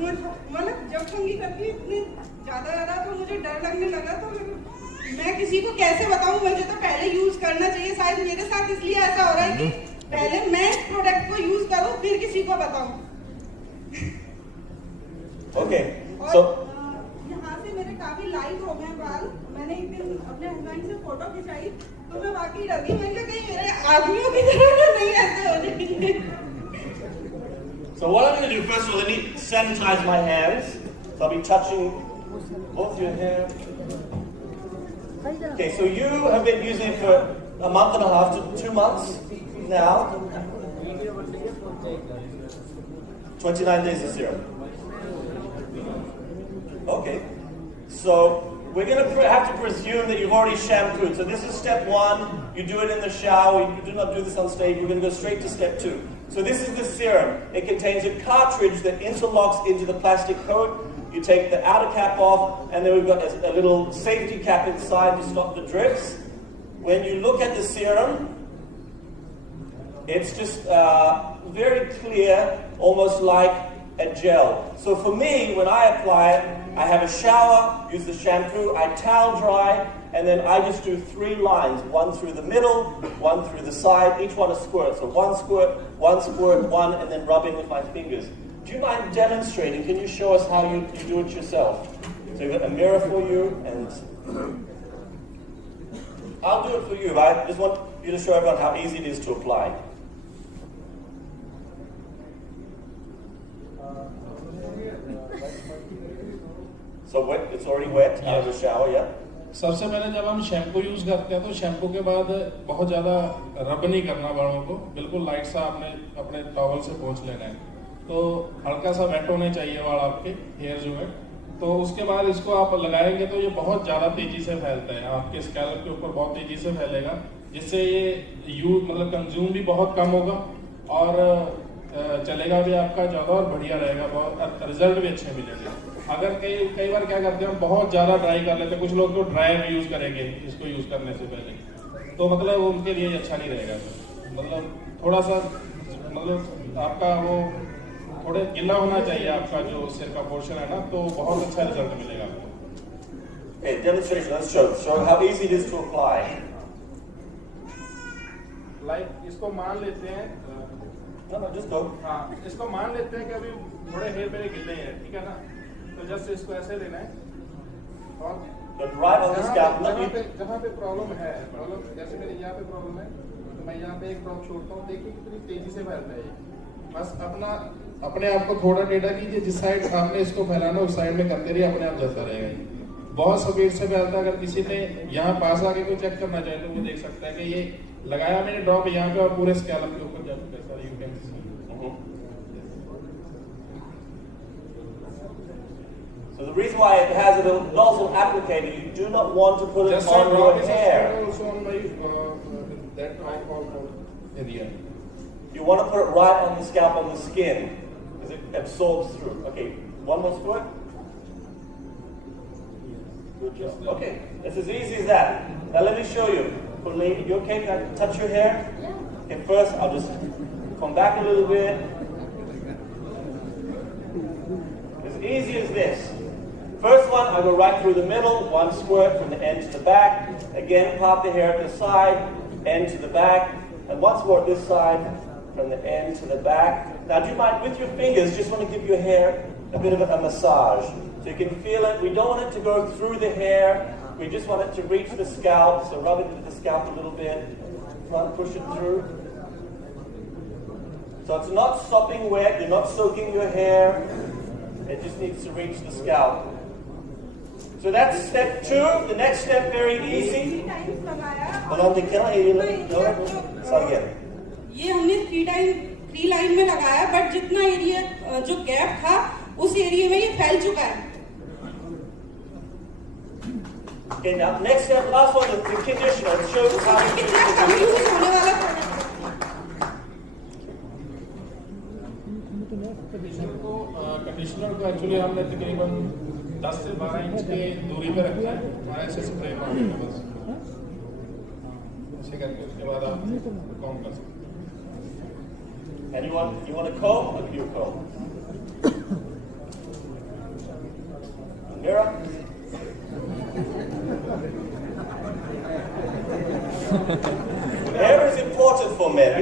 मतलब जब कंघी करती इतनी ज्यादा तो मुझे डर लगने लगा। तो मैं किसी को कैसे बताऊं, मुझे तो पहले यूज करना चाहिए। शायद मेरे साथ इसलिए ऐसा हो रहा है कि पहले मैं प्रोडक्ट को यूज करूं फिर किसी को बताऊं। Okay. So यहाँ से मेरे काफी लाइट हो गए बाल। मैंने एक दिन अपने हस्बैंड से फोटो खिंचाई तो मैं वाकई डर गई, मैंने कहा कहीं मेरे आदमियों की तरह नहीं ऐसे हो जाएंगे। So what I'm going to do first of all, I need to sanitize my hands. So I'll be touching both your hair. Okay, so you have been using it for a month and a half to 2 months now. 29 days of serum. Okay, so we're going to have to presume that you've already shampooed. So this is step 1. You do it in the shower. You do not do this on stage. We're going to go straight to step 2. So this is the serum. It contains a cartridge that interlocks into the plastic coat. You take the outer cap off, and then we've got a little safety cap inside to stop the drips. When you look at the serum, it's just very clear, almost like a gel. So for me, when I apply it, I have a shower, use the shampoo, I towel dry, and then I just do 3 lines, 1 through the middle, 1 through the side, each one a squirt. So 1 squirt, 1 squirt, 1, and then rubbing with my fingers. Do you mind demonstrating? Can you show us how you do it yourself? So we've got a mirror for you, and I'll do it for you. I just want you to show everyone how easy it is to apply. So wet, it's already wet out of the shower, yeah? सबसे पहले जब हम shampoo use करते हैं तो shampoo के बाद बहुत ज्यादा रब नहीं करना बालों को, बिल्कुल लाइट सा आपने अपने टॉवल से पोंछ लेना है। तो हल्का सा वेट होने चाहिए वाल आपके, हेयर जो है। तो उसके बाद इसको आप लगाएंगे तो ये बहुत ज्यादा तेजी से फैलता है, आपके स्कैल्प के ऊपर बहुत तेजी से फैलेगा, जिससे ये यूज मतलब कंज्यूम भी बहुत कम होगा और चलेगा भी आपका ज्यादा और बढ़िया रहेगा, बहुत रिजल्ट भी अच्छे मिलेंगे। अगर कई बार क्या करते हैं, बहुत ज्यादा ड्राई कर लेते हैं, कुछ लोग तो ड्राई में यूज करेंगे इसको यूज करने से पहले, तो मतलब वो उनके लिए अच्छा नहीं रहेगा। मतलब थोड़ा सा मतलब आपका वो थोड़े गिला होना चाहिए आपका जो सिर का पोर्शन है ना, तो बहुत अच्छा रिजल्ट मिलेगा आपको। Okay, demonstration, let's show how easy it is to apply. Like इसको मान लेते हैं, No, just go. हाँ इसको मान लेते हैं कि अभी थोड़े हेयर मेरे गिले हैं, ठीक है ना, तो जस्ट इसको ऐसे लेना है और But right on the scalp, जहाँ पे प्रॉब्लम है, प्रॉब्लम जैसे मेरे यहाँ पे प्रॉब्लम है तो मैं यहाँ पे एक ड्रॉप छोड़ता हूँ, देखिए कितनी तेजी से फैलता है ये। बस अपने आप को थोड़ा टेढ़ा कीजिए, जिस साइड आपने इसको फैलाना उस साइड में करते रहिए, अपने आप चलता रहेगा। बहुत स्पीड से फैलता है। अगर किसी ने यहाँ पास आके कोई चेक करना चाहे तो वो देख सकता है कि ये लगाया मैंने ड्रॉप यहाँ पे और पूरे स्कैल्प के ऊपर जब कैसा you can see. So the reason why it has a nozzle applicator, you do not want to put it Just on your hair. also on my that I call area. You want to put it right on the scalp, on the skin, because it absorbs through. Okay, one more squirt. Good job. Okay, it's as easy as that. Now let me show you. Pauline, you okay? Can I touch your hair? Yeah. Okay, first I'll just come back a little bit. one, I go right through the middle, one squirt from the end to the back. Again, part the hair at the side, end to the back. And once more at this side, from the end to the back. Now, do you mind, with your fingers, just want to give your hair a bit of a massage. So you can feel it. We don't want it to go through the hair. We just want it to reach the scalp. So rub it into the scalp a little bit. Try and push it through. So it's not sopping wet. You're not soaking your hair. It just needs to reach the scalp. So that's step 2. The next step, very easy. Hold on, can I hear you? No? Sorry again. ये हमने 3 line में लगाया, but जितना area जो gap था उस area में ये फैल चुका है. Okay, now next step, last one, the conditioner. It shows how you कितना कंफ्यूज होने वाला प्रोडक्ट. कंडीशनर को एक्चुअली हमने तकरीबन 10 से 12 इंच के दूरी पे रखा है. हमारा ऐसे स्प्रे मारने का बस ऐसे करके उसके बाद आप कॉम कर सकते हैं. And you want a comb? A pure comb. A mirror. Hair is important for men.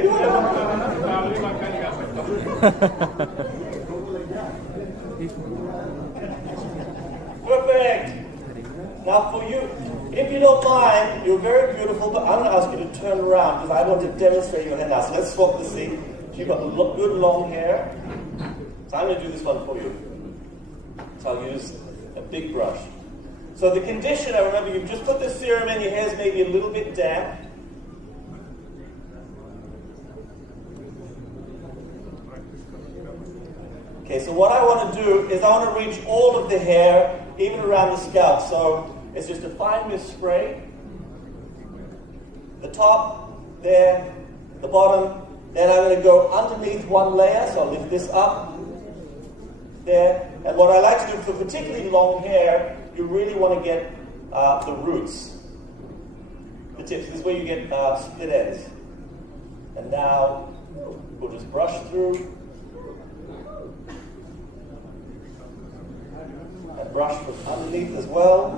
Perfect. Now for you, if you don't mind, you're very beautiful, but I'm going to ask you to turn around because I want to demonstrate your hair now. So let's swap the seat. You've got good long hair. So I'm going to do this one for you. So I'll use a big brush. So the conditioner, remember, you've just put the serum in, your hair's maybe a little bit damp. Okay, so what I want to do is I want to reach all of the hair, even around the scalp. So it's just a fine mist spray. The top, there, the bottom. Then I'm going to go underneath one layer, so I'll lift this up, there. And what I like to do for particularly long hair, you really want to get the roots, the tips. This is where you get split ends. And now we'll just brush through. And brush from underneath as well.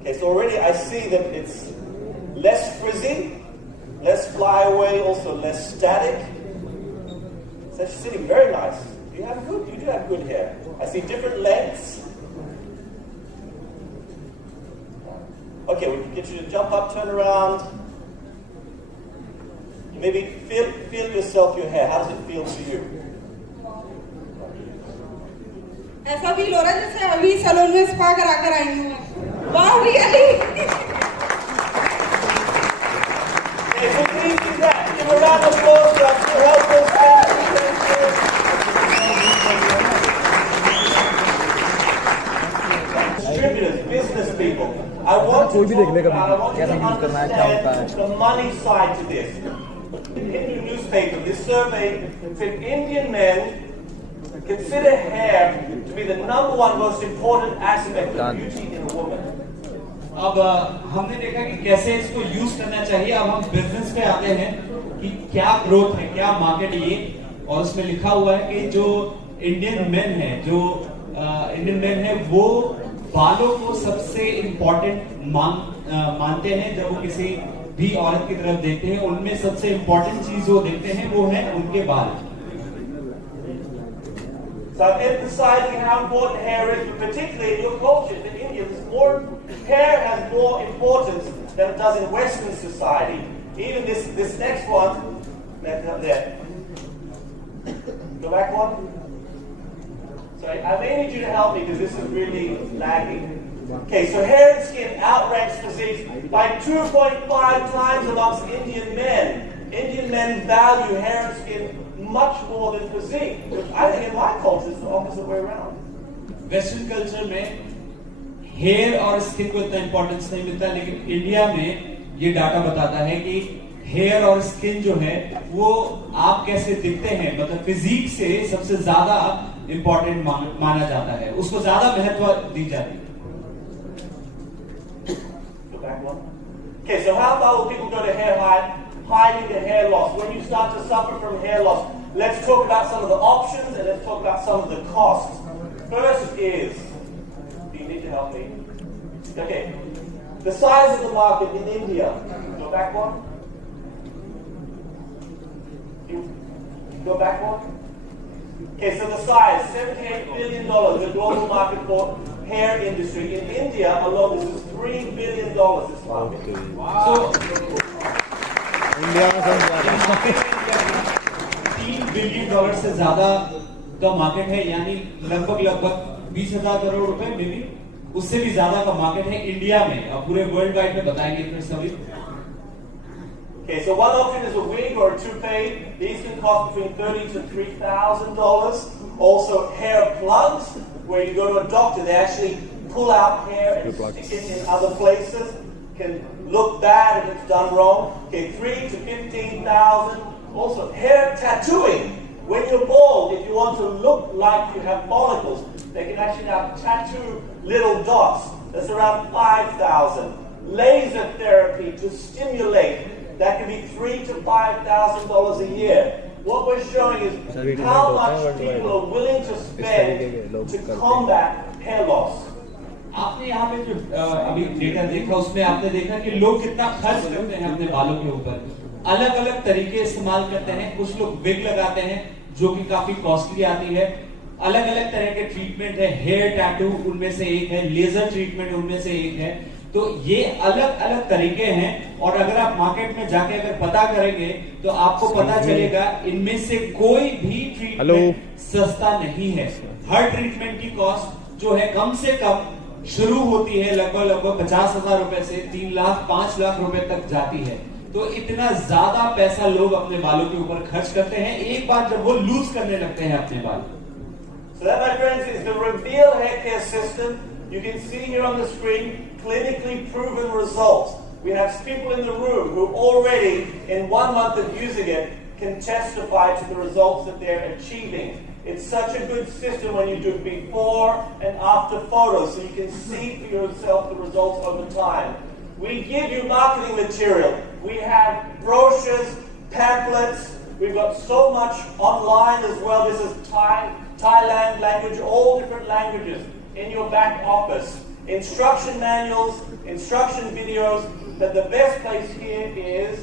Okay, so already I see that it's less frizzy, less flyaway, also less static. It's actually sitting very nice. You do have good hair. I see different lengths. Okay, we can get you to jump up, turn around. Maybe feel yourself, your hair. How does it feel to you? ऐसा feel हो रहा है जैसे अभी salon में spa करा कर आई हूँ. Wow, really? Okay, so please do that. Give a round of applause to our helpers. Distributors, business people. I want to understand the money side to this. Hindu newspaper, this survey said Indian men consider hair to be the #1 most important aspect of beauty in a woman. अब हमने देखा कि कैसे इसको use करना चाहिए. अब हम बिजनेस पे आते हैं कि क्या ग्रोथ है, क्या मार्केट है ये. और उसमें लिखा हुआ है कि जो इंडियन मेन है वो बालों को सबसे इम्पोर्टेंट मानते हैं. जब वो किसी भी औरत की तरफ देखते हैं, उनमें सबसे इम्पोर्टेंट चीज वो देखते हैं वो है उनके बाल. So I'm emphasizing how important hair is, but particularly in your culture, in India, hair has more importance than it does in Western society. Even this next one, there. Go back one. So I may need you to help me because this is really lagging. Okay, so hair and skin outranks physique by 2.5 times amongst Indian men. Indian men value hair and skin much more than physique, which I think in my culture is the opposite way around. Western culture में hair और skin को इतना importance नहीं मिलता, लेकिन India में ये data बताता है कि हेयर और स्किन जो है वो आप कैसे दिखते हैं, मतलब फिजिक से सबसे ज्यादा इंपॉर्टेंट माना जाता है, उसको ज्यादा महत्व दी जाती है. Okay, so how far will people go to hair hiding the hair loss? When you start to suffer from hair loss, let's talk about some of the options and let's talk about some of the costs. First is, do you need to help me? Okay, the size of the market in India. Go back one. Go back one. Okay, so the size, $78 billion, the global market for hair industry. In India alone, this is $3 billion this market. Wow. India में सब $3 billion से ज्यादा का market है, यानी लगभग 20,000 करोड़ रुपए में भी उससे भी ज्यादा का मार्केट है इंडिया में। अब पूरे वर्ल्ड वाइड में बताएंगे फिर सभी। Okay, so one option is a wig or a toupee. These can cost between $30,000 to $3,000. Also hair plugs, where you go to a doctor, they actually pull out hair and stick it in other places. Can look bad if it's done wrong. Okay, $3,000 to $15,000. Also hair tattooing. When you're bald, if you want to look like you have follicles, they can actually now tattoo little dots. That's around $5,000. Laser therapy to stimulate. That can be $3,000 to $5,000 a year. What we're showing is how much people are willing to spend to combat hair loss. आपने यहाँ पे जो अभी data देखा उसमें आपने देखा कि लोग कितना खर्च करते हैं अपने बालों के ऊपर। अलग अलग तरीके इस्तेमाल करते हैं। कुछ लोग विग लगाते हैं जो कि काफी कॉस्टली आती है। अलग अलग तरह के ट्रीटमेंट है। हेयर टैटू उनमें से एक है, लेजर ट्रीटमेंट उनमें से एक है। तो ये अलग अलग तरीके हैं और अगर आप मार्केट में जाके अगर पता करेंगे तो आपको पता चलेगा इनमें से कोई भी ट्रीटमेंट सस्ता नहीं है। हर ट्रीटमेंट की कॉस्ट जो है कम से कम शुरू होती है लगभग 50,000 रुपए से 3 लाख 5 लाख रुपए तक जाती है। तो इतना ज्यादा पैसा लोग अपने बालों के ऊपर खर्च करते हैं एक बार जब वो लूज करने लगते हैं अपने बाल। So that, my friends, is the Reveal hair care system. You can see here on the screen clinically proven results. We have people in the room who already, in 1 month of using it, can testify to the results that they're achieving. It's such a good system when you do before and after photos, so you can see for yourself the results over time. We give you marketing material. We have brochures, pamphlets. We've got so much online as well. This is Thailand language, all different languages in your back office. Instruction manuals, instruction videos, but the best place here is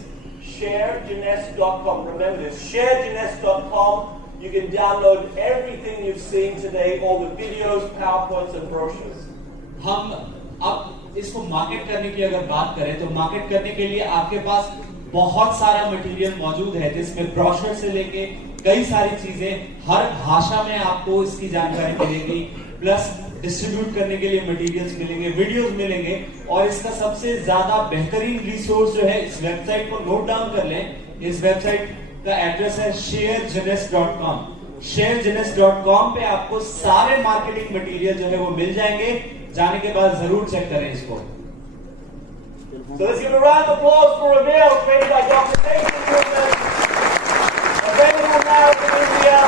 sharejeunesse.com. Remember this, sharejeunesse.com. You can download everything you've seen today, all the videos, PowerPoints and brochures. हम अब इसको market करने की अगर बात करें तो market करने के लिए आपके पास बहुत सारा मटेरियल मौजूद है जिसमें ब्रोशर से लेके कई सारी चीजें हर भाषा में आपको इसकी जानकारी मिलेगी, प्लस डिस्ट्रीब्यूट करने के लिए मटेरियल्स मिलेंगे, वीडियोस मिलेंगे और इसका सबसे ज्यादा बेहतरीन रिसोर्स जो है इस वेबसाइट को नोट डाउन कर लें। इस वेबसाइट का एड्रेस है sharejeunesse.com। sharejeunesse.com पे आपको सारे मार्केटिंग मटेरियल जो है वो मिल जाएंगे। जाने के बाद जरूर चेक करें इसको। So let's give a round of applause for Reveal, created by Dr. Nathan Goodman. Available now in India.